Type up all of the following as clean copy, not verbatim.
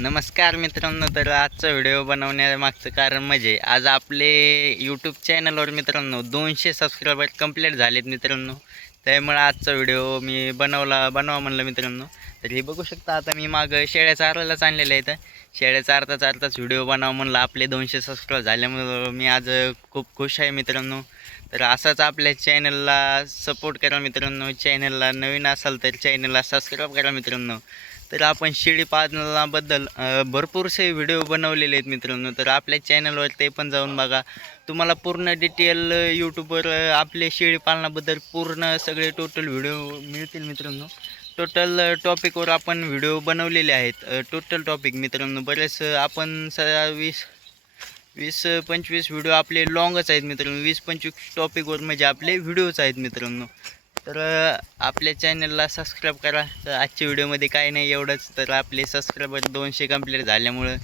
नमस्कार मित्रांनो, तर आजचा व्हिडिओ बनवण्यामागचं कारण म्हणजे आज आपले यूट्यूब चॅनलवर मित्रांनो 200 सबस्क्रायबर कंप्लीट झालेत मित्रांनो. त्यामुळे आजचा व्हिडिओ मी बनवा म्हणलं मित्रांनो. तर हे बघू शकता, आता मी मागं शेळ्या चारायलाच आणलेल्या आहेत. शेळ्या चारताच व्हिडिओ बनवा म्हणलं. आपले 200 सबस्क्राईब झाल्यामुळं मी आज खूप खुश आहे मित्रांनो. तर असाच आपल्या चॅनलला सपोर्ट करा मित्रांनो. चॅनलला नवीन असाल तर चॅनलला सबस्क्राईब करा मित्रांनो. तर आपण शेळी पालनाबद्दल भरपूरसे व्हिडिओ बनवलेले आहेत मित्रांनो. तर आपल्या चॅनलवर ते पण जाऊन बघा. तुम्हाला पूर्ण डिटेल यूट्यूबवर आपले शेळी पालनाबद्दल पूर्ण सगळे टोटल व्हिडिओ मिळतील मित्रांनो. टोटल टॉपिकवर आपण व्हिडिओ बनवलेले आहेत. टोटल टॉपिक मित्रांनो बरेच आपण 20-25 व्हिडिओ आपले लॉंगच आहेत मित्रांनो. 20-25 टॉपिकवर म्हणजे आपले व्हिडिओज आहेत मित्रांनो. तर आपल्या चॅनलला सबस्क्राईब करा. तर आजच्या व्हिडिओमध्ये काय नाही, एवढंच. तर आपले सबस्क्रायबर 200 कंप्लीट झाल्यामुळं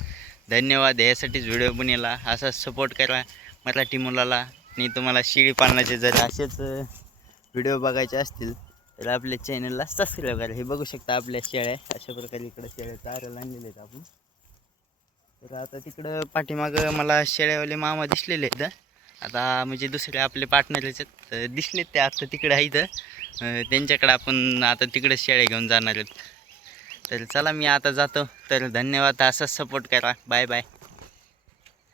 धन्यवाद. यासाठीच व्हिडिओ बनवला. असाच सपोर्ट करा मराठी मुलाला. आणि तुम्हाला शेळी पालनाचे जर असेच व्हिडिओ बघायचे असतील तर आपल्या चॅनलला सबस्क्राईब करा. हे बघू शकता आपल्या शेळ्या अशा प्रकारे इकडं शेळ्या चारायला आणलेल्या आहेत आपण. तर आता तिकडं पाठीमागं मला शेळ्यावाले मामा दिसलेले आहेत. आता म्हणजे दुसरे आपले पार्टनरच आहेत, दिसलेत ते आता तिकडे आहेत. त्यांच्याकडे आपण आता तिकडे शेळ्या घेऊन जाणार आहेत. तर चला मी आता जातो. तर धन्यवाद. असाच सपोर्ट करा. Bye bye.